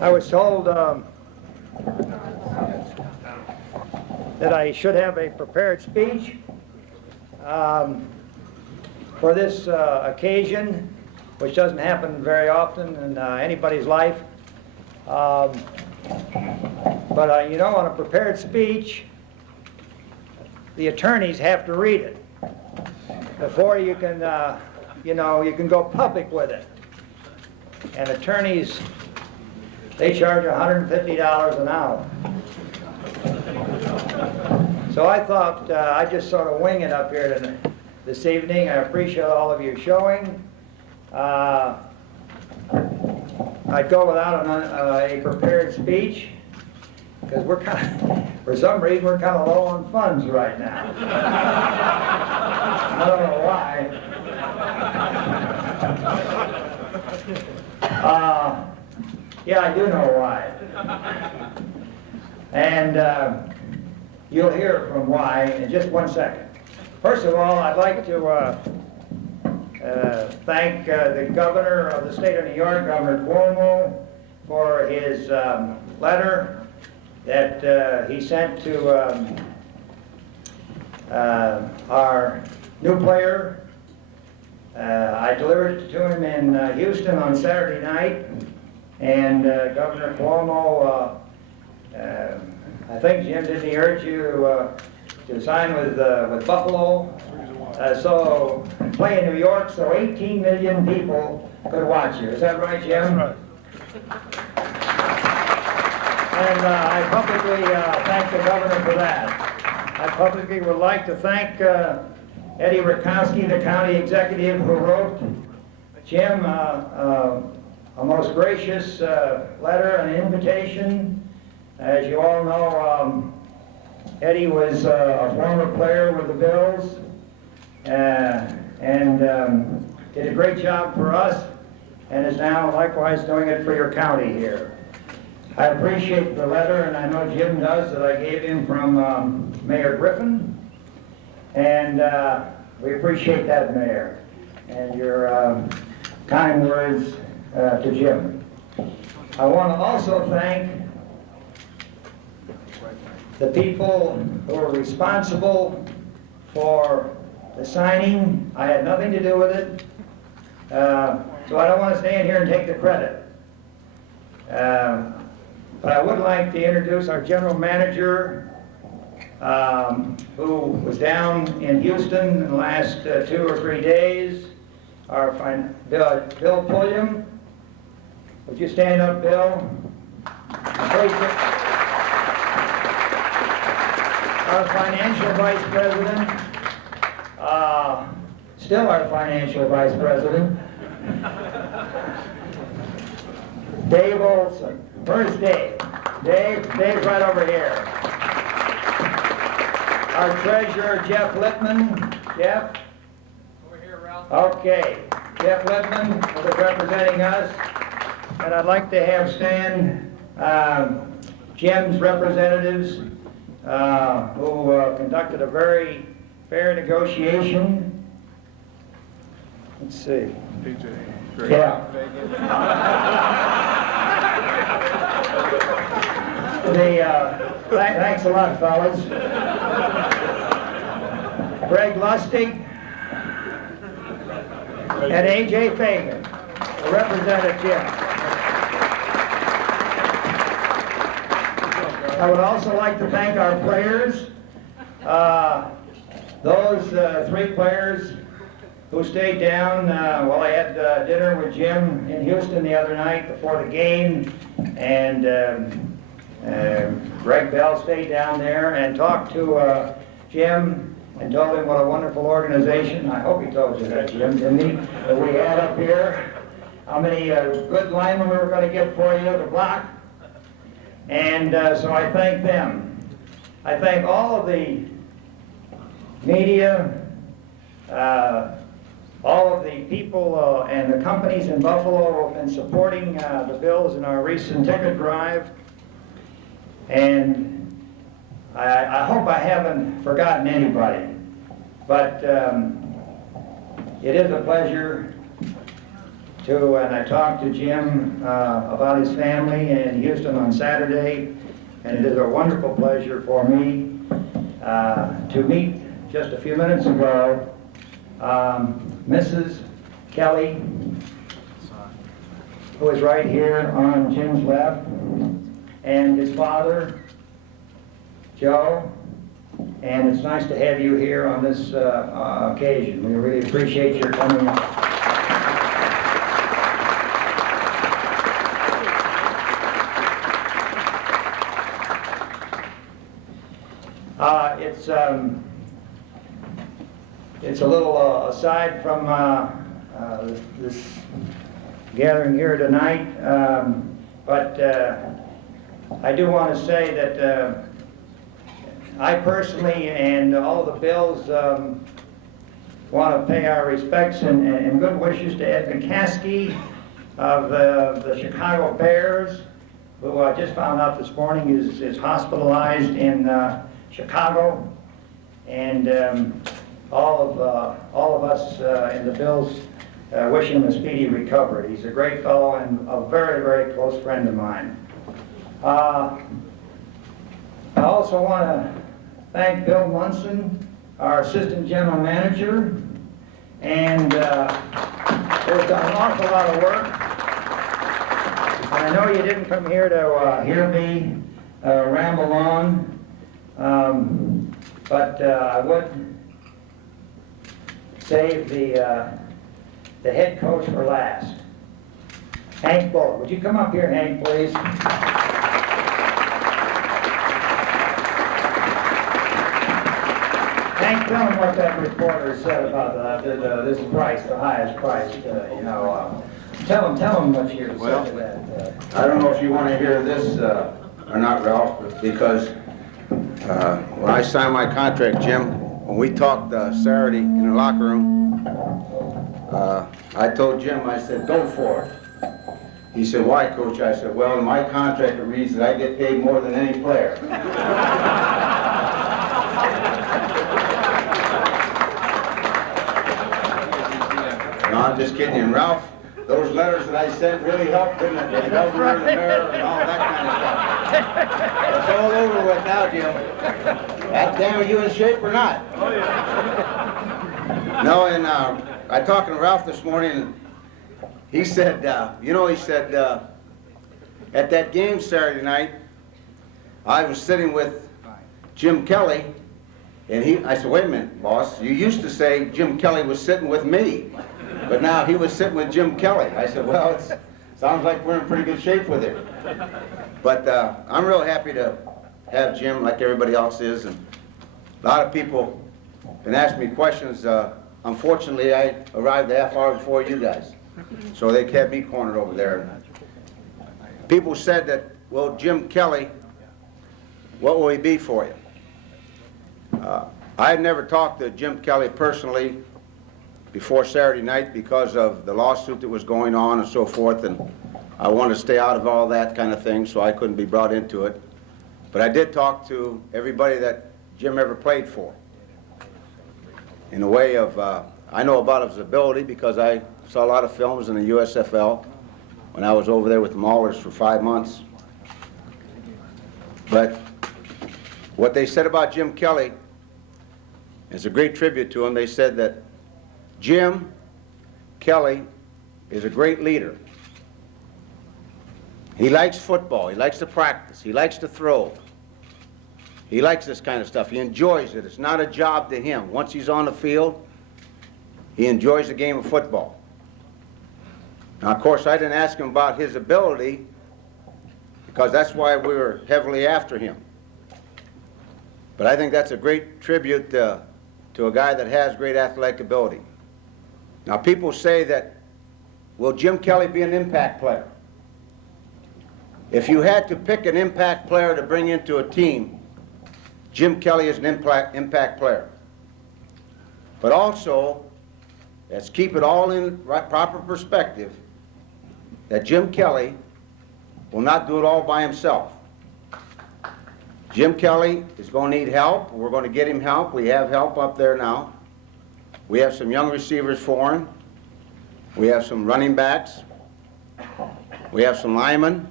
I was told that I should have a prepared speech for this occasion, which doesn't happen very often in anybody's life. But you know, on a prepared speech, the attorneys have to read it before you can, you know, you can go public with it. And attorneys, they charge $150 an hour. So I thought I'd just sort of wing it up here this evening. I appreciate all of you showing. I'd go without a prepared speech because we're kind of, for some reason, we're kind of low on funds right now. I don't know why. Yeah, I do know why. And you'll hear from why in just 1 second. First of all, I'd like to thank the governor of the state of New York, Governor Cuomo, for his letter that he sent to our new player. I delivered it to him in Houston on Saturday night, and Governor Cuomo, I think, Jim, didn't he urge you to sign with Buffalo? So play in New York, so 18 million people could watch you. Is that right, Jim? That's right. And I publicly thank the governor for that. I publicly would like to thank Eddie Rakowski, the county executive, who wrote Jim a most gracious letter and invitation. As you all know, Eddie was a former player with the Bills and did a great job for us and is now likewise doing it for your county here. I appreciate the letter, and I know Jim does, that I gave him from Mayor Griffin. And we appreciate that, Mayor, and your kind words to Jim. I want to also thank the people who are responsible for the signing. I had nothing to do with it, so I don't want to stand here and take the credit. But I would like to introduce our general manager, who was down in Houston in the last 2 or 3 days, our Bill Pulliam. Would you stand up, Bill? Our financial vice president, still our financial vice president, Dave Olson. Where's Dave? Dave's right over here. Our treasurer, Jeff Lippman. Jeff? Over here, Ralph. Okay. Jeff Lippman is representing us. And I'd like to have stand Jim's representatives who conducted a very fair negotiation. Let's see. PJ. Yeah. Thanks a lot, fellas. Greg Lustig and A.J. Fagan, who represented Jim. I would also like to thank our players, those 3 players who stayed down while I had dinner with Jim in Houston the other night before the game, and Greg Bell stayed down there and talked to Jim and told him what a wonderful organization, I hope he told you that, Jim, didn't he, that we had up here, how many good linemen we were going to get for you to block. And so I thank them. I thank all of the media, all of the people and the companies in Buffalo who have been supporting the Bills in our recent ticket drive. And I hope I haven't forgotten anybody, but it is a pleasure and I talked to Jim about his family in Houston on Saturday, and it is a wonderful pleasure for me to meet just a few minutes ago Mrs. Kelly, who is right here on Jim's left, and his father, Joe, and it's nice to have you here on this occasion. We really appreciate your coming. It's a little aside from this gathering here tonight, but I do want to say that I personally and all the Bills want to pay our respects and good wishes to Ed McCaskey of the Chicago Bears, who I just found out this morning is hospitalized in Chicago, and all of us in the Bills wish him a speedy recovery. He's a great fellow and a very, very close friend of mine. I also want to thank Bill Munson, our Assistant General Manager, and who's done an awful lot of work. And I know you didn't come here to hear me ramble on, but I would save the head coach for last. Hank Bullock. Would you come up here, Hank, please? Hank, tell him what that reporter said about this price, the highest price. Tell him what you said to that. I don't know if you want to hear this or not, Ralph, because when I signed my contract, Jim, when we talked Saturday in the locker room, I told Jim, I said, go for it. He said, why, Coach? I said, well, in my contract it reads that I get paid more than any player. No, I'm just kidding you. And Ralph, those letters that I sent really helped, didn't it? The governor, the mayor, and all that kind of stuff. It's all over with now, Jim. That damn, are you in shape or not? Oh, yeah. No, and I talked to Ralph this morning, and he said, at that game Saturday night, I was sitting with Jim Kelly, and I said, wait a minute, boss, you used to say Jim Kelly was sitting with me, but now he was sitting with Jim Kelly. I said, well, it sounds like we're in pretty good shape with him. But I'm real happy to have Jim like everybody else is, and a lot of people can ask me questions. Unfortunately, I arrived a half hour before you guys, so they kept me cornered over there. People said that, well, Jim Kelly, what will he be for you? I had never talked to Jim Kelly personally before Saturday night because of the lawsuit that was going on and so forth, and I wanted to stay out of all that kind of thing, so I couldn't be brought into it. But I did talk to everybody that Jim ever played for. In a way of, I know about his ability because I saw a lot of films in the USFL when I was over there with the Maulers for 5 months. But what they said about Jim Kelly is a great tribute to him. They said that Jim Kelly is a great leader. He likes football. He likes to practice. He likes to throw. He likes this kind of stuff. He enjoys it. It's not a job to him. Once he's on the field, he enjoys the game of football. Now, of course, I didn't ask him about his ability because that's why we were heavily after him. But I think that's a great tribute to a guy that has great athletic ability. Now, people say that, will Jim Kelly be an impact player? If you had to pick an impact player to bring into a team, Jim Kelly is an impact player. But also, let's keep it all in proper perspective, that Jim Kelly will not do it all by himself. Jim Kelly is going to need help. We're going to get him help. We have help up there now. We have some young receivers for him. We have some running backs. We have some linemen.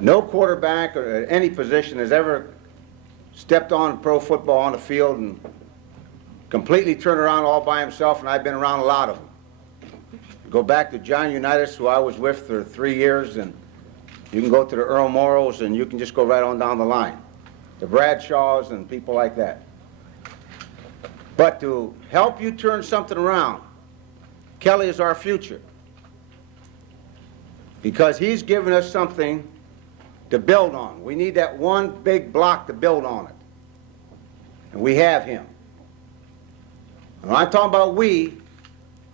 No quarterback or at any position has ever stepped on pro football on the field and completely turned around all by himself, and I've been around a lot of them. Go back to John Unitas, who I was with for 3 years, and you can go to the Earl Morrows, and you can just go right on down the line. The Bradshaws and people like that. But to help you turn something around, Kelly is our future. Because he's given us something to build on. We need that one big block to build on it. And we have him. And when I'm talking about we,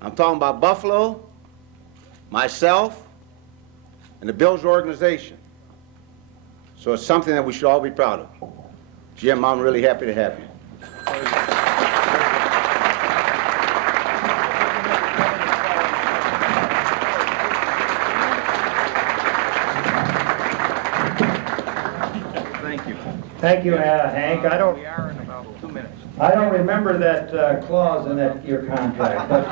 I'm talking about Buffalo, myself, and the Bills organization. So it's something that we should all be proud of. Jim, I'm really happy to have you. Thank you, Hank. We are in about 2 minutes. I don't remember that clause in your contract, but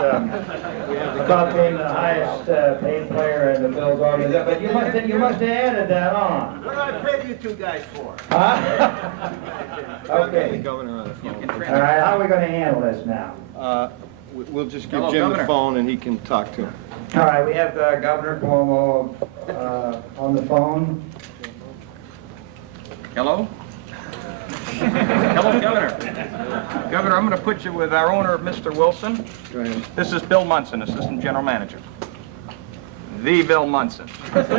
about being the highest paid player in the Bills organization. But you must have added that on. What did I pay you two guys for? Huh? Okay. Governor on the phone. All right. How are we going to handle this now? We'll just give Hello, Jim Governor. the phone and he can talk to him. All right. We have Governor Cuomo on the phone. Hello? Hello, Governor. Governor, I'm going to put you with our owner, Mr. Wilson. Go ahead. This is Bill Munson, Assistant General Manager. The Bill Munson. Thank you,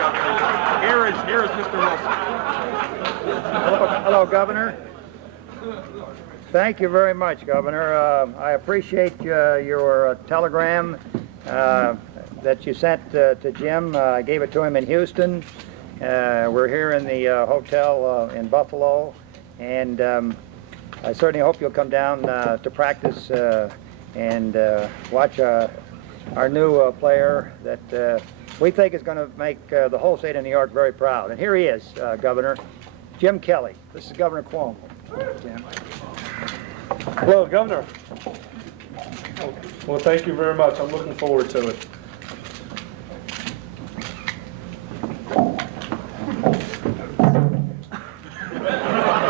Governor. Here is Mr. Wilson. Hello, Governor. Thank you very much, Governor. I appreciate your telegram that you sent to Jim. I gave it to him in Houston. We're here in the hotel in Buffalo, and I certainly hope you'll come down to practice and watch our new player that we think is going to make the whole state of New York very proud. And here he is, Governor, Jim Kelly. This is Governor Cuomo. Jim. Hello, Governor. Well, thank you very much. I'm looking forward to it.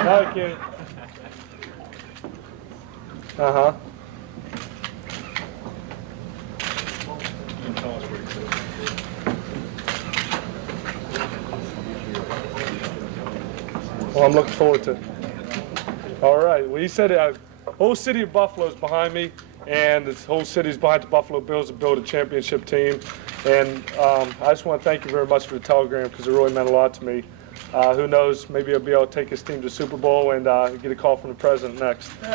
Okay. Uh-huh. Well, I'm looking forward to it. All right. Well, you said the whole city of Buffalo is behind me, and this whole city is behind the Buffalo Bills to build a championship team. And I just want to thank you very much for the telegram because it really meant a lot to me. Who knows, maybe I'll be able to take his team to the Super Bowl and get a call from the president next. I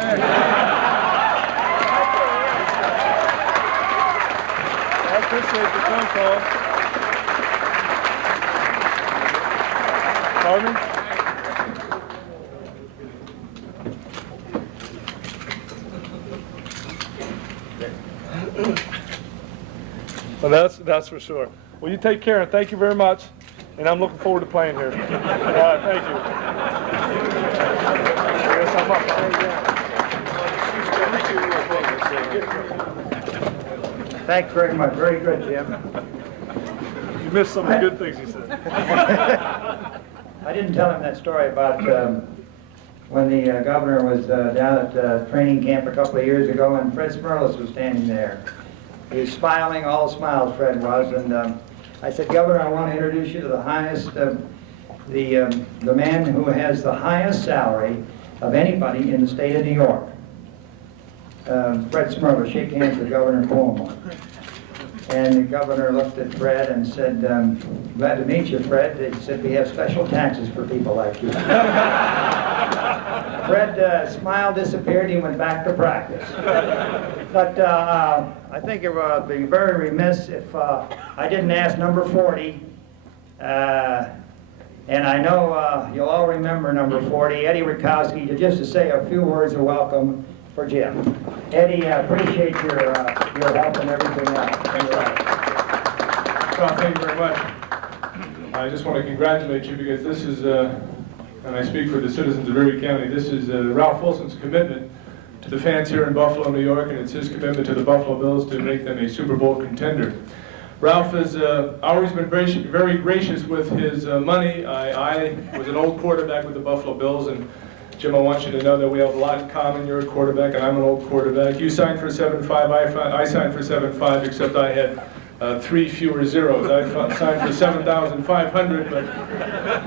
appreciate the phone call. Pardon me? Well, that's for sure. Well, you take care, and thank you very much. And I'm looking forward to playing here. Thank you. Yes, I'm up. Thanks very much. Very good, Jim. You missed some of the good things he said. I didn't tell him that story about when the governor was down at training camp a couple of years ago, and Fred Smirlis was standing there. He was smiling, all smiles, Fred was, and I said, Governor, I want to introduce you to the highest, the man who has the highest salary of anybody in the state of New York. Fred Smirlis, shake hands with Governor Cuomo. And the governor looked at Fred and said, glad to meet you, Fred. He said, we have special taxes for people like you. Fred smile disappeared, he went back to practice. But I think it would be very remiss if I didn't ask number 40. And I know you'll all remember number 40, Eddie Rakowski, just to say a few words of welcome for Jim. Eddie, I appreciate your help and everything else. Well, thank you very much. I just want to congratulate you because this is, and I speak for the citizens of Erie County, this is Ralph Wilson's commitment to the fans here in Buffalo, New York, and it's his commitment to the Buffalo Bills to make them a Super Bowl contender. Ralph has always been very gracious with his money. I was an old quarterback with the Buffalo Bills, and Jim, I want you to know that we have a lot in common. You're a quarterback, and I'm an old quarterback. You signed for 7.5, I signed for 7.5, except I had 3 fewer zeros. I signed for 7,500, but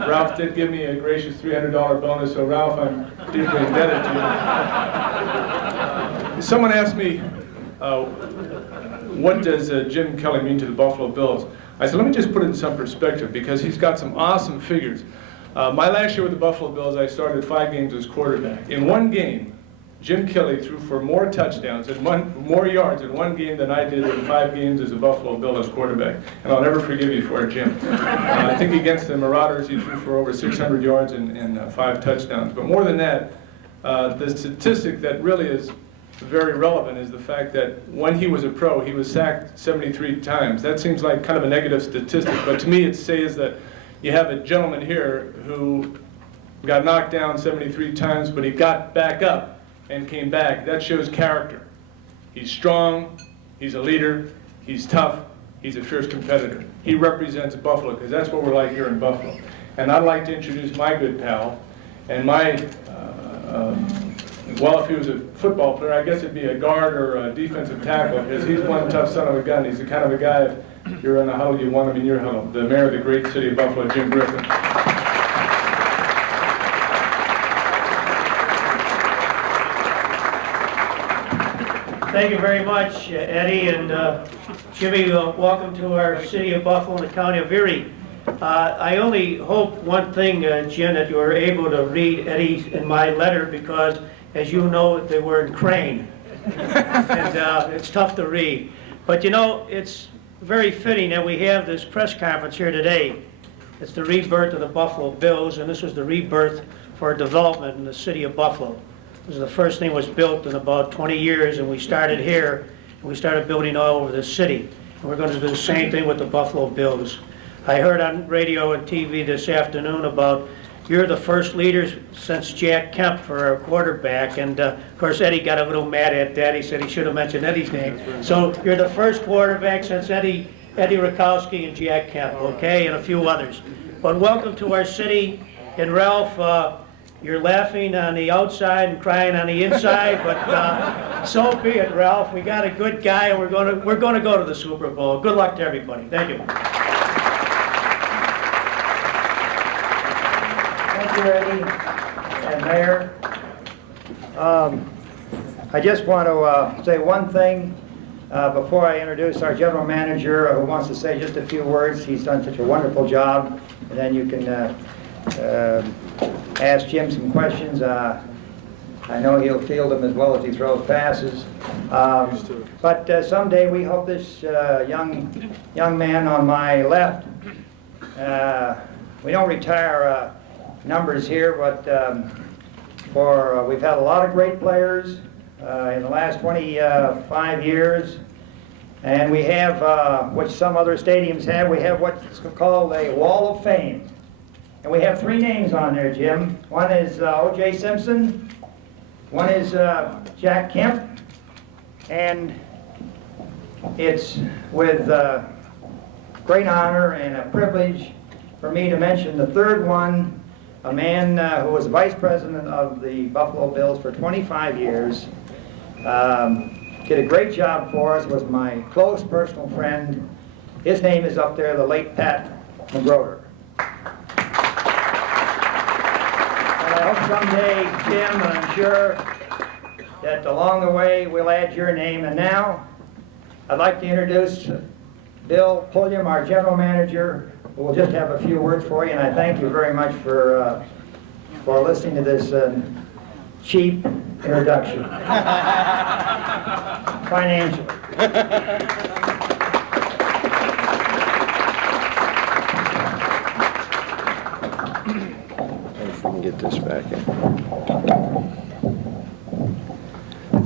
Ralph did give me a gracious $300 bonus, so Ralph, I'm deeply indebted to you. Someone asked me, what does Jim Kelly mean to the Buffalo Bills? I said, let me just put it in some perspective, because he's got some awesome figures. My last year with the Buffalo Bills, I started 5 games as quarterback. In one game, Jim Kelly threw for more touchdowns and more yards in one game than I did in 5 games as a Buffalo Bill as quarterback. And I'll never forgive you for it, Jim. I think against the Marauders, he threw for over 600 yards and 5 touchdowns. But more than that, the statistic that really is very relevant is the fact that when he was a pro, he was sacked 73 times. That seems like kind of a negative statistic, but to me it says that you have a gentleman here who got knocked down 73 times, but he got back up and came back. That shows character. He's strong, he's a leader, he's tough, he's a fierce competitor. He represents Buffalo, because that's what we're like here in Buffalo. And I'd like to introduce my good pal, and my, well, if he was a football player, I guess it'd be a guard or a defensive tackle, because he's one tough son of a gun. He's the kind of a guy, if you're in a huddle, you want him in your huddle. The mayor of the great city of Buffalo, Jim Griffin. Thank you very much, Eddie, and Jimmy, welcome to our city of Buffalo and the county of Erie. I only hope one thing, Jim, that you were able to read Eddie and my letter, because, as you know, they were in Crane, and it's tough to read. But you know, it's very fitting that we have this press conference here today. It's the rebirth of the Buffalo Bills, and this was the rebirth for development in the city of Buffalo. This is the first thing was built in about 20 years, and we started here, and we started building all over the city. And we're going to do the same thing with the Buffalo Bills. I heard on radio and TV this afternoon about you're the first leaders since Jack Kemp for our quarterback, and of course Eddie got a little mad at that. He said he should have mentioned Eddie's name. So you're the first quarterback since Eddie Rakowski and Jack Kemp, okay, and a few others. But welcome to our city, and Ralph, you're laughing on the outside and crying on the inside, but so be it, Ralph. We got a good guy, and we're going to go to the Super Bowl. Good luck to everybody. Thank you. Thank you, Eddie and Mayor. I just want to say one thing before I introduce our general manager, who wants to say just a few words. He's done such a wonderful job, and then you can ask Jim some questions. I know he'll field them as well as he throws passes. But someday we hope this young man on my left, we don't retire numbers here, but we've had a lot of great players in the last 25 years. And we have, which some other stadiums have, we have what's called a Wall of Fame. And we have 3 names on there, Jim. One is O.J. Simpson, one is Jack Kemp, and it's with great honor and a privilege for me to mention the third one, a man who was vice president of the Buffalo Bills for 25 years, did a great job for us, was my close personal friend. His name is up there, the late Pat McGroder. I hope someday, Jim, and I'm sure that along the way we'll add your name. And now I'd like to introduce Bill Pulliam, our general manager, who will just have a few words for you. And I thank you very much for listening to this cheap introduction. Financially. If we can get this back in.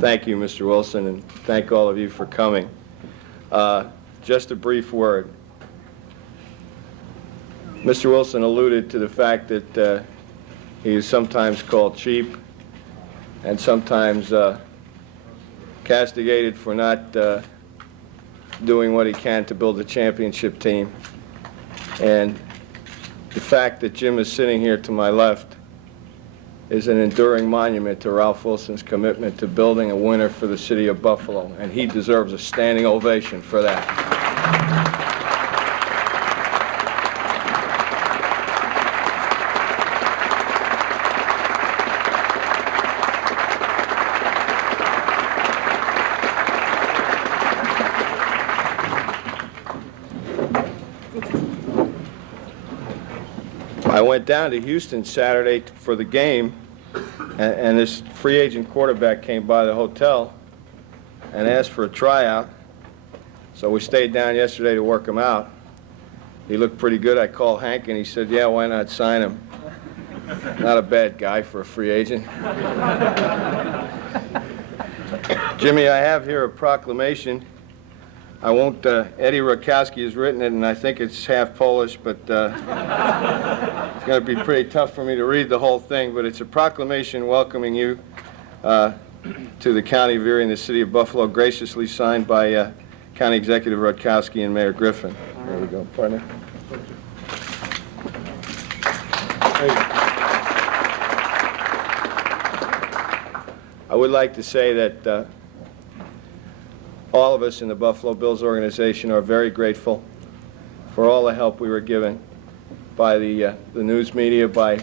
Thank you, Mr. Wilson, and thank all of you for coming. Just a brief word. Mr. Wilson alluded to the fact that he is sometimes called cheap and sometimes castigated for not doing what he can to build a championship team. And the fact that Jim is sitting here to my left is an enduring monument to Ralph Wilson's commitment to building a winner for the city of Buffalo, and he deserves a standing ovation for that. I went down to Houston Saturday for the game, and this free agent quarterback came by the hotel and asked for a tryout. So we stayed down yesterday to work him out. He looked pretty good. I called Hank, and he said, yeah, why not sign him? Not a bad guy for a free agent. Jimmy, I have here a proclamation. I won't, Eddie Rakowski has written it, and I think it's half Polish, but it's going to be pretty tough for me to read the whole thing, but it's a proclamation welcoming you to the County of Erie and the City of Buffalo, graciously signed by County Executive Rutkowski and Mayor Griffin. There we go, partner. I would like to say that all of us in the Buffalo Bills organization are very grateful for all the help we were given by the news media, by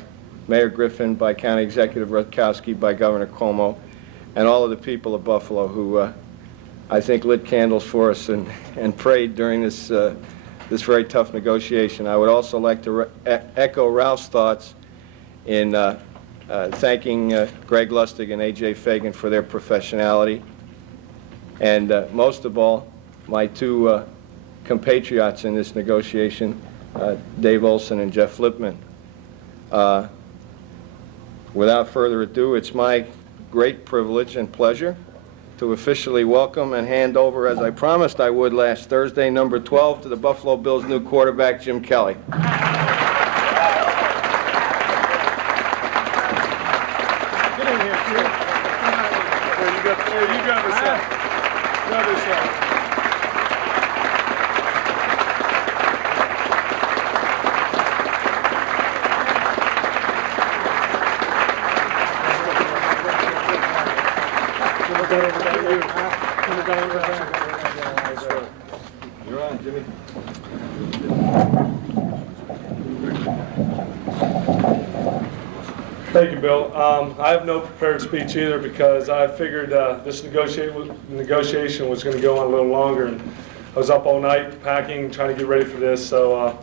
Mayor Griffin, by County Executive Rutkowski, by Governor Cuomo, and all of the people of Buffalo who I think lit candles for us and prayed during this very tough negotiation. I would also like to echo Ralph's thoughts in thanking Greg Lustig and A.J. Fagan for their professionality. And most of all, my two compatriots in this negotiation, Dave Olson and Jeff Lipman. Without further ado, it's my great privilege and pleasure to officially welcome and hand over, as I promised I would last Thursday, number 12 to the Buffalo Bills' new quarterback, Jim Kelly. Get in here, Jim. You got this up. Got this up. You're on, Jimmy. Thank you, Bill. I have no prepared speech either because I figured this negotiation was going to go on a little longer, and I was up all night packing, trying to get ready for this. So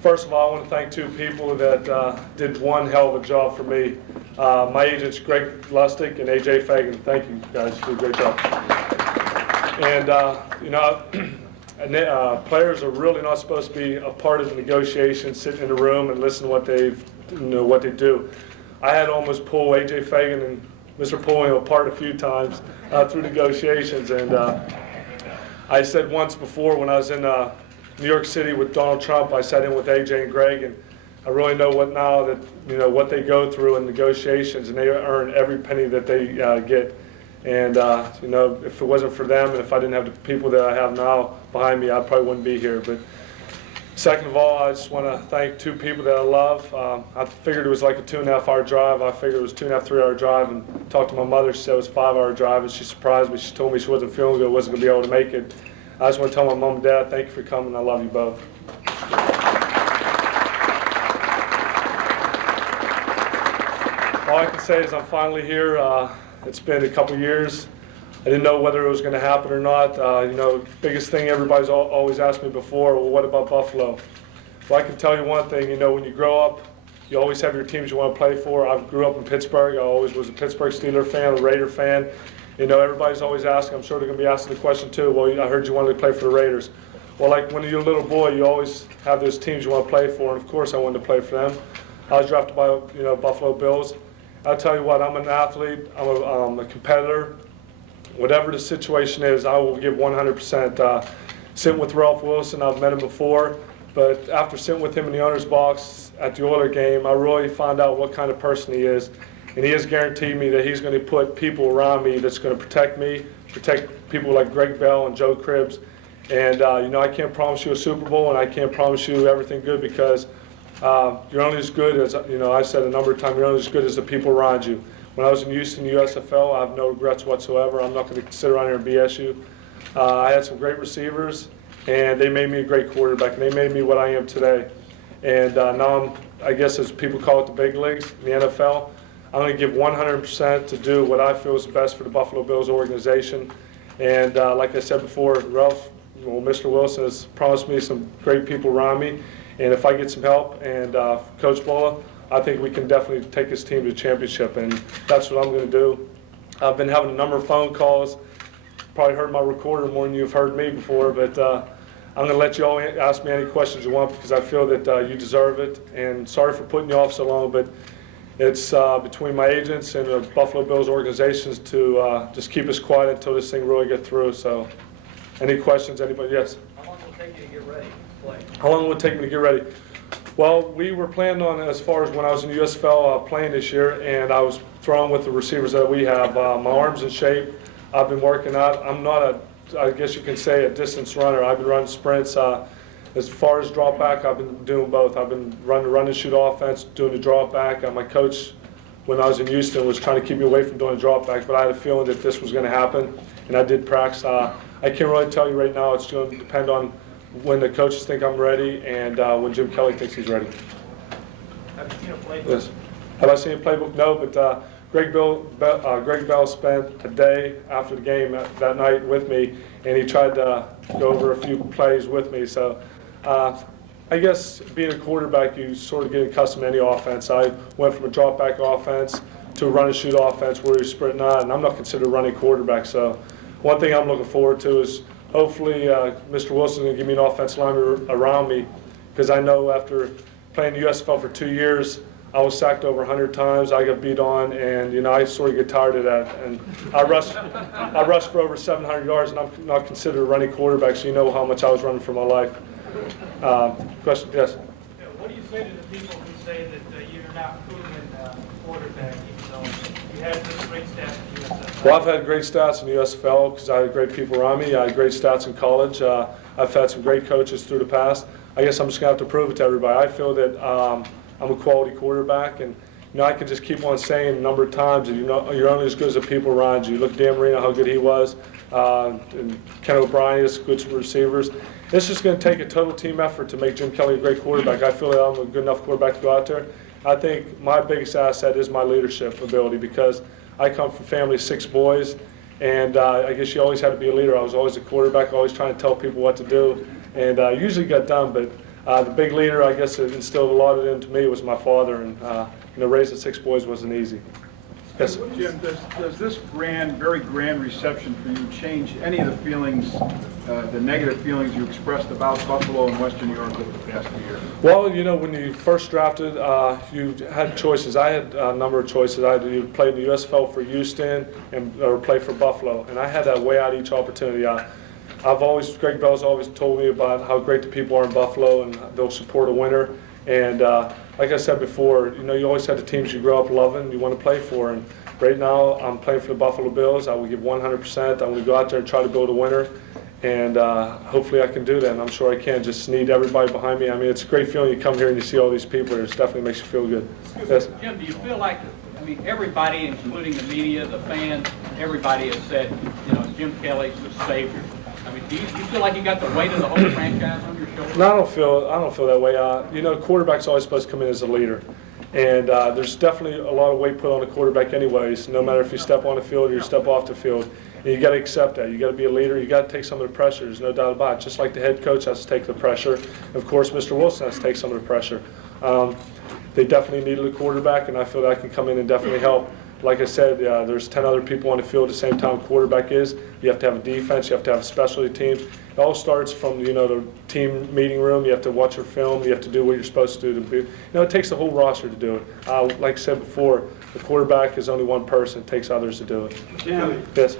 first of all, I want to thank two people that did one hell of a job for me. My agents, Greg Lustig and A.J. Fagan. Thank you, guys. You did a great job. And, you know, players are really not supposed to be a part of the negotiation, sitting in a room and listen to what they do. I had to almost pull A.J. Fagan and Mr. Pulling apart a few times through negotiations. And I said once before when I was in New York City with Donald Trump, I sat in with A.J. and Greg, and I really know what they go through in negotiations, and they earn every penny that they get. And you know, if it wasn't for them, and if I didn't have the people that I have now behind me, I probably wouldn't be here. But second of all, I just want to thank two people that I love. I figured it was like a 2.5-hour drive. I figured it was 2.5-3-hour drive, and talked to my mother. She said it was a 5-hour drive, and she surprised me. She told me she wasn't feeling good, wasn't going to be able to make it. I just want to tell my mom and dad, thank you for coming. I love you both. All I can say is I'm finally here. It's been a couple years. I didn't know whether it was going to happen or not. You know, biggest thing everybody's always asked me before, well, what about Buffalo? Well, I can tell you one thing, you know, when you grow up, you always have your teams you want to play for. I grew up in Pittsburgh. I always was a Pittsburgh Steelers fan, a Raider fan. You know, everybody's always asking, I'm sure they're going to be asking the question too, well, I heard you wanted to play for the Raiders. Well, like when you're a little boy, you always have those teams you want to play for, and of course I wanted to play for them. I was drafted by, you know, Buffalo Bills. I'll tell you what, I'm an athlete, I'm a competitor. Whatever the situation is, I will give 100%. Sitting with Ralph Wilson, I've met him before, but after sitting with him in the owner's box at the Oiler game, I really found out what kind of person he is. And he has guaranteed me that he's going to put people around me that's going to protect me, protect people like Greg Bell and Joe Cribbs. And, I can't promise you a Super Bowl, and I can't promise you everything good because you're only as good as, I've said a number of times, you're only as good as the people around you. When I was in Houston, USFL, I have no regrets whatsoever. I'm not going to sit around here and BS you. I had some great receivers, and they made me a great quarterback, and they made me what I am today. And now I guess as people call it, the big leagues, in the NFL, I'm going to give 100% to do what I feel is best for the Buffalo Bills organization. And like I said before, Mr. Wilson has promised me some great people around me. And if I get some help and Coach Bola, I think we can definitely take this team to the championship. And that's what I'm going to do. I've been having a number of phone calls. Probably heard my recorder more than you've heard me before, but I'm going to let you all ask me any questions you want because I feel that you deserve it. And sorry for putting you off so long, but it's between my agents and the Buffalo Bills organizations to just keep us quiet until this thing really gets through. So, any questions? Anybody? Yes? How long will it take you to get ready to play? How long will it take me to get ready? Well, we were planning on, as far as when I was in USFL playing this year, and I was throwing with the receivers that we have. My arm's in shape. I've been working out. I'm not I guess you can say, a distance runner. I've been running sprints. As far as drop back, I've been doing both. I've been running the run and shoot offense, doing the drop back. My coach, when I was in Houston, was trying to keep me away from doing drop backs, but I had a feeling that this was going to happen, and I did practice. I can't really tell you right now. It's going to depend on when the coaches think I'm ready and when Jim Kelly thinks he's ready. Have you seen a playbook? Yes. Have I seen a playbook? No, but Greg Bell spent a day after the game that night with me, and he tried to go over a few plays with me. So I guess being a quarterback, you sort of get accustomed to any offense. I went from a drop back offense to a run and shoot offense where you're sprinting out, and I'm not considered a running quarterback. So one thing I'm looking forward to is hopefully Mr. Wilson's going to give me an offensive lineman around me, because I know after playing the USFL for 2 years, I was sacked over 100 times. I got beat on, and I sort of get tired of that. And I rushed for over 700 yards, and I'm not considered a running quarterback, so you know how much I was running for my life. Question? Yes. Yeah, what do you say to the people who say that you're not proven quarterback, even though you had such great stats in the USFL? Well, I've had great stats in the USFL because I had great people around me. I had great stats in college. I've had some great coaches through the past. I guess I'm just going to have to prove it to everybody. I feel that I'm a quality quarterback, and I can just keep on saying a number of times that you're only as good as the people around you. Look at Dan Marino, how good he was, and Ken O'Brien is good receivers. It's just going to take a total team effort to make Jim Kelly a great quarterback. I feel that I'm a good enough quarterback to go out there. I think my biggest asset is my leadership ability, because I come from a family of 6 boys, and I guess you always had to be a leader. I was always a quarterback, always trying to tell people what to do, and usually got done, but the big leader, I guess, that instilled a lot of it into me was my father, and raising 6 boys wasn't easy. Yes. Jim, does this very grand reception for you change any of the feelings, the negative feelings you expressed about Buffalo and Western New York over the past few years? Well, when you first drafted, you had choices. I had a number of choices. I had to either play in the USFL for Houston or play for Buffalo, and I had to weigh out each opportunity. Greg Bell's always told me about how great the people are in Buffalo, and they'll support a winner. And like I said before, you always have the teams you grow up loving, you want to play for. And right now, I'm playing for the Buffalo Bills. I will give 100%. I'm going to go out there and try to build a winner. And hopefully I can do that. And I'm sure I can. Just need everybody behind me. I mean, it's a great feeling. You come here and you see all these people here. It definitely makes you feel good. Yes? Jim, do you feel like, everybody, including the media, the fans, everybody has said, Jim Kelly's the savior. Do you feel like you got the weight of the whole franchise on your shoulders? No, I don't feel that way. Quarterback's always supposed to come in as a leader, and there's definitely a lot of weight put on a quarterback, anyways. No matter if you step on the field or you step off the field, and you got to accept that. You got to be a leader. You got to take some of the pressure. There's no doubt about it. Just like the head coach has to take the pressure. Of course, Mr. Wilson has to take some of the pressure. They definitely needed a quarterback, and I feel that I can come in and definitely help. Like I said, there's 10 other people on the field at the same time quarterback is. You have to have a defense. You have to have specialty teams. It all starts from the team meeting room. You have to watch your film. You have to do what you're supposed to do. It takes the whole roster to do it. Like I said before, the quarterback is only one person. It takes others to do it. Jim, Yes.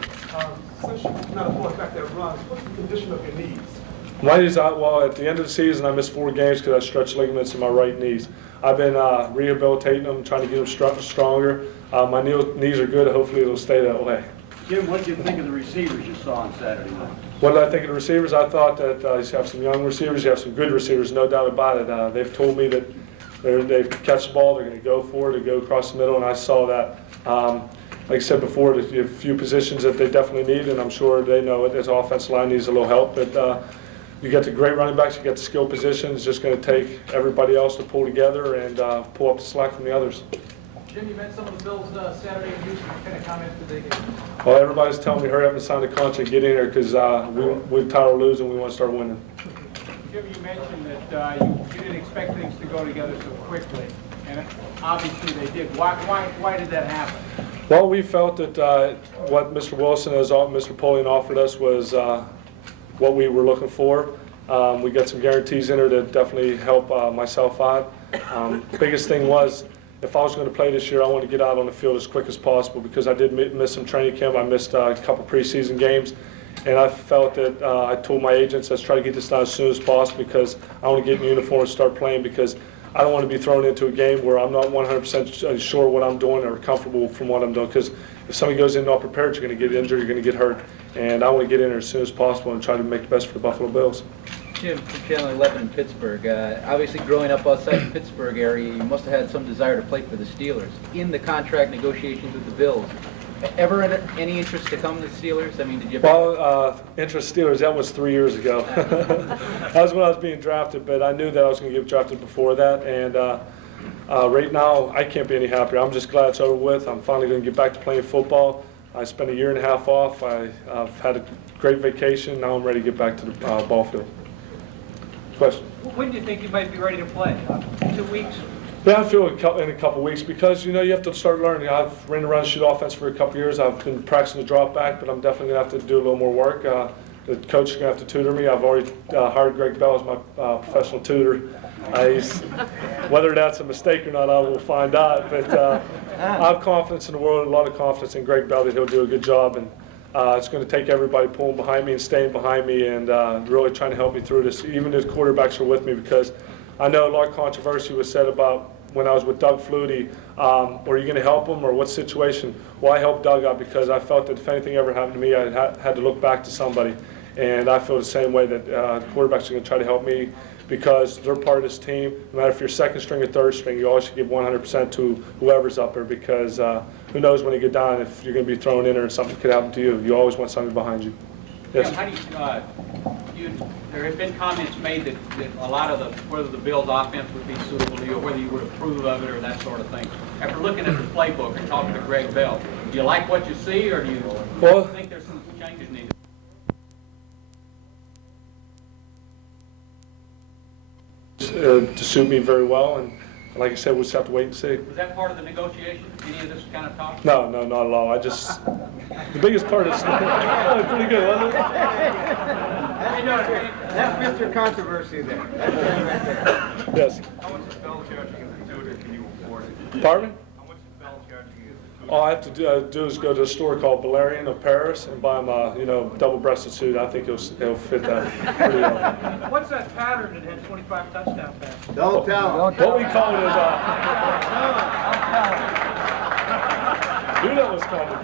since you're not a quarterback that runs, what's the condition of your knees? My knees, at the end of the season, I missed 4 games because I stretched ligaments in my right knees. I've been rehabilitating them, trying to get them stronger. My knees are good. Hopefully, it'll stay that way. Jim, what did you think of the receivers you saw on Saturday night? What did I think of the receivers? I thought that you have some young receivers, you have some good receivers, no doubt about it. They've told me that they catch the ball, they're going to go for it, they go across the middle, and I saw that. Like I said before, there's a few positions that they definitely need, and I'm sure they know it. This offensive line needs a little help, but you get the great running backs, you get the skill positions. It's just going to take everybody else to pull together and pull up the slack from the others. Jim, you met some of the Bills Saturday in Houston. What kind of comments did they give? Well, everybody's telling me hurry up and sign the contract and get in there because we're tired of losing. We want to start winning. Jim, you mentioned that you didn't expect things to go together so quickly, and obviously they did. Why did that happen? Well, we felt that what Mr. Wilson and Mr. Polian offered us was what we were looking for. We got some guarantees in there that definitely help myself out. Biggest thing was, if I was going to play this year, I wanted to get out on the field as quick as possible because I did miss some training camp. I missed a couple preseason games. And I felt that I told my agents, let's try to get this done as soon as possible because I want to get in uniform and start playing because I don't want to be thrown into a game where I'm not 100% sure what I'm doing or comfortable from what I'm doing because if somebody goes in not prepared, you're going to get injured, you're going to get hurt. And I want to get in there as soon as possible and try to make the best for the Buffalo Bills. Jim, from Channel 11 in Pittsburgh, obviously growing up outside the Pittsburgh area, you must have had some desire to play for the Steelers. In the contract negotiations with the Bills, ever any interest to come to the Steelers? I mean, did you? Well, interest Steelers, that was 3 years ago. That was when I was being drafted, but I knew that I was going to get drafted before that. And right now, I can't be any happier. I'm just glad it's over with. I'm finally going to get back to playing football. I spent 1.5 years off. I've had a great vacation. Now I'm ready to get back to the ball field. Question? When do you think you might be ready to play? 2 weeks? Yeah, I feel in a couple weeks because, you have to start learning. I've ran around shoot offense for a couple years. I've been practicing the drop back, but I'm definitely going to have to do a little more work. The coach is going to have to tutor me. I've already hired Greg Bell as my professional tutor. Whether that's a mistake or not, I will find out. But I have confidence in the world, a lot of confidence in Greg Bell that he'll do a good job. And it's going to take everybody pulling behind me and staying behind me and really trying to help me through this. Even the quarterbacks are with me because I know a lot of controversy was said about when I was with Doug Flutie, were you going to help him or what situation? Well, I helped Doug out because I felt that if anything ever happened to me, I had to look back to somebody. And I feel the same way that quarterbacks are going to try to help me because they're part of this team. No matter if you're second string or third string, you always should give 100% to whoever's up there because who knows when you get down if you're going to be thrown in there and something could happen to you. You always want somebody behind you. Yes. How do you, there have been comments made that a lot of whether the Bills' offense would be suitable to you or whether you would approve of it or that sort of thing. After looking at the playbook and talking to Greg Bell, do you like what you see or do you think there's some changes needed? To suit me very well, and like I said, we'll just have to wait and see. Was that part of the negotiation? Any of this kind of talk? No, not at all. The biggest part is pretty good, wasn't it? That's Mr. Controversy there. That's him right there. Yes. How much is Bell charging as a tutor? Can you afford it? Pardon me? How much is Bell charging as a tutor? All I have to do is go to a store called Ballroom of Paris and buy him a double-breasted suit. I think it'll fit that pretty well. What's that pattern that had 25 touchdown passes? Don't tell him. What we call it is knew that was coming.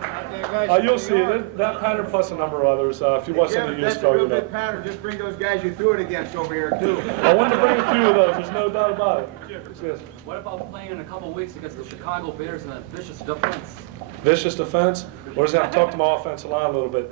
You'll see it. That pattern plus a number of others. If you want something to use, That's a real good pattern. Just bring those guys you threw it against over here, too. I wanted to bring a few of those. There's no doubt about it. Yes. What about playing in a couple of weeks against the Chicago Bears in a vicious defense? Vicious defense? Or does that have to talk to my offensive line a little bit?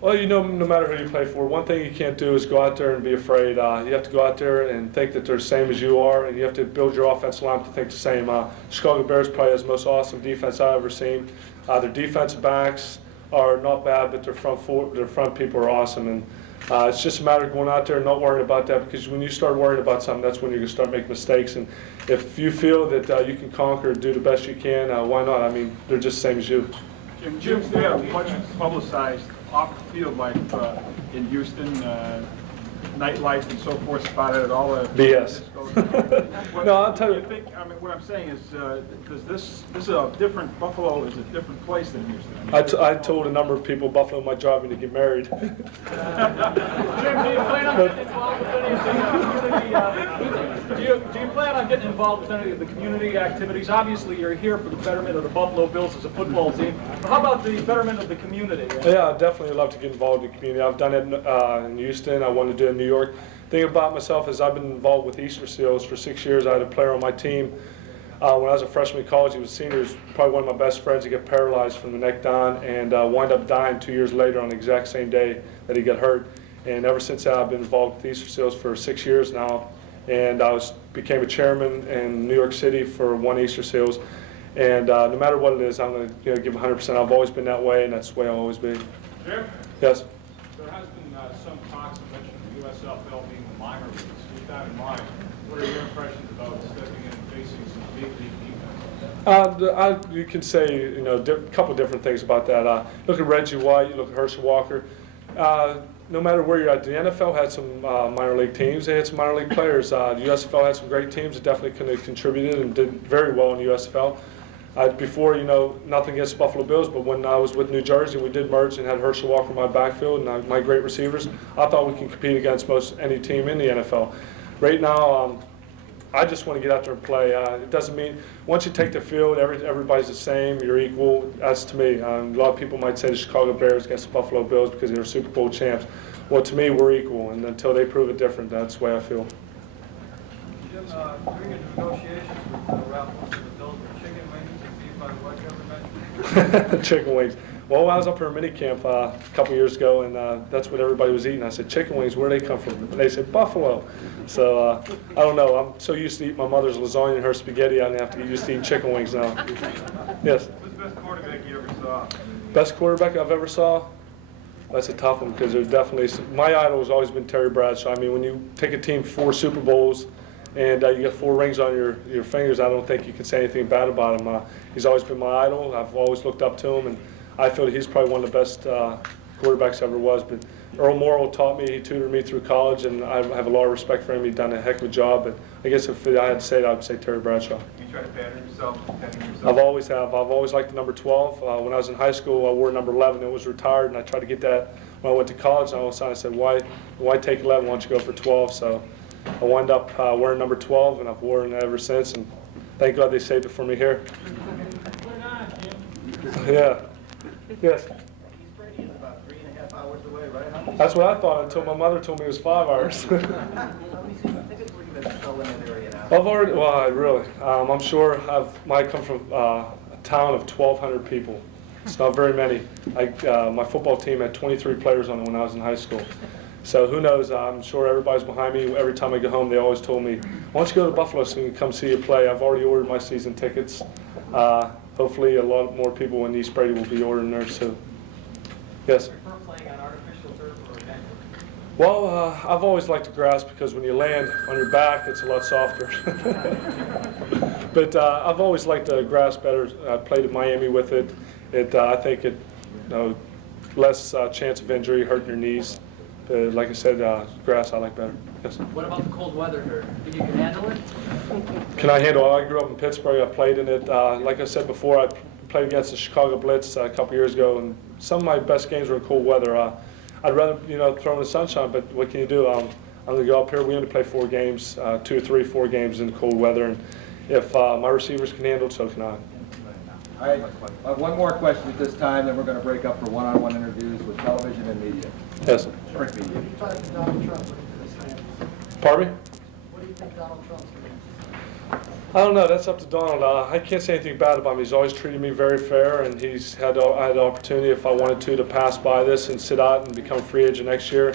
Well, no matter who you play for, one thing you can't do is go out there and be afraid. You have to go out there and think that they're the same as you are, and you have to build your offensive line to think the same. Chicago Bears probably has the most awesome defense I've ever seen. Their defensive backs are not bad, but their front people are awesome. And it's just a matter of going out there and not worrying about that, because when you start worrying about something, that's when you're going to start making mistakes. And if you feel that you can conquer and do the best you can, why not? I mean, they're just the same as you. Jim's there a much publicized off-the-field life in Houston, nightlife and so forth, spotted all the BS. No, I'll tell you. What I'm saying is, this is a different, Buffalo is a different place than Houston. I told a number of people Buffalo might drive me to get married. Jim, do you plan on getting involved with any of the, do you plan on getting involved with any of the community activities? Obviously, you're here for the betterment of the Buffalo Bills as a football team. But how about the betterment of the community? Yeah, I'd definitely love to get involved in the community. I've done it in Houston. I wanted to do it in New York. The thing about myself is I've been involved with Easter Seals for 6 years. I had a player on my team. When I was a freshman in college, he was a senior. He was probably one of my best friends. He got paralyzed from the neck down and wound up dying 2 years later on the exact same day that he got hurt. And ever since that, I've been involved with Easter Seals for 6 years now. And I became a chairman in New York City for one Easter Seals. And no matter what it is, I'm going to give 100%. I've always been that way, and that's the way I'll always be. Jim? Yes? There has been some talks of mention of USFL being the minor leagues. With that in mind, what are your impressions about stepping in and facing some big league defense? You can say, a couple different things about that. Look at Reggie White, you look at Herschel Walker. No matter where you're at, the NFL had some minor league teams. They had some minor league players. The USFL had some great teams that definitely could have contributed and did very well in the USFL. Before, nothing against the Buffalo Bills, but when I was with New Jersey, we did merge and had Herschel Walker in my backfield and my great receivers. I thought we can compete against most any team in the NFL. Right now, I just want to get out there and play. It doesn't mean once you take the field, everybody's the same. You're equal. That's to me. A lot of people might say the Chicago Bears against the Buffalo Bills because they're Super Bowl champs. Well, to me, we're equal, and until they prove it different, that's the way I feel. Jim, during your negotiations with Ralph Wilson, the Bills were chicken wings and beef by what government? Chicken wings. Well, I was up here at minicamp a couple years ago, and that's what everybody was eating. I said, chicken wings, where do they come from? And they said, Buffalo. So I don't know. I'm so used to eating my mother's lasagna and her spaghetti, I didn't have to get used to eating chicken wings now. Yes? Who's the best quarterback you ever saw? Best quarterback I've ever saw? That's a tough one because there's definitely my idol has always been Terry Bradshaw. I mean, when you take a team 4 Super Bowls and you got 4 rings on your fingers, I don't think you can say anything bad about him. He's always been my idol. I've always looked up to him, and I feel he's probably one of the best quarterbacks ever was. But Earl Morrill taught me, he tutored me through college, and I have a lot of respect for him. He's done a heck of a job. But I guess if I had to say it, I would say Terry Bradshaw. You try to pattern yourself, I've always liked the number 12. When I was in high school, I wore number 11. It was retired, and I tried to get that when I went to college. And all of a sudden I said, why take 11? Why don't you go for 12? So I wound up wearing number 12, and I've worn it ever since. And thank God they saved it for me here. Yeah. Yes. He's about 3.5 hours away, right? That's what I thought until my mother told me it was 5 hours. I'm sure I come from a town of 1,200 people. It's not very many. My football team had 23 players on it when I was in high school. So who knows, I'm sure everybody's behind me. Every time I go home, they always told me, why don't you go to Buffalo so you can come see you play? I've already ordered my season tickets. Hopefully a lot more people in East Brady will be ordering theirs too. Yes? Prefer playing on artificial turf or organic? Well, I've always liked the grass because when you land on your back, it's a lot softer. But I've always liked the grass better. I played at Miami with it. I think it, less chance of injury, hurting your knees. But like I said, grass I like better. Yes. What about the cold weather here? Think you can handle it? Can I handle it? I grew up in Pittsburgh. I played in it. Like I said before, I played against the Chicago Blitz a couple years ago, and some of my best games were in cold weather. I'd rather, throw in the sunshine, but what can you do? I'm going to go up here. We only play 4 games, 2, 3, 4 games in cold weather, and if my receivers can handle it, so can I. All right, one more question at this time, then we're going to break up for one-on-one interviews with television and media. Yes. Print media. You talked to Donald Trump. What do you think of this? Pardon me? What do you think Donald Trump's going to do? I don't know. That's up to Donald. I can't say anything bad about him. He's always treated me very fair, and I had the opportunity, if I wanted to pass by this and sit out and become a free agent next year.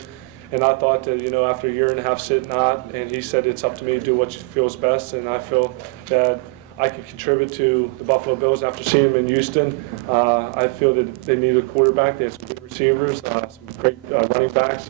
And I thought that, after a year and a half sitting out, and he said it's up to me to do what feels best, and I feel that I can contribute to the Buffalo Bills. After seeing them in Houston, I feel that they need a quarterback. They have some good receivers, some great running backs.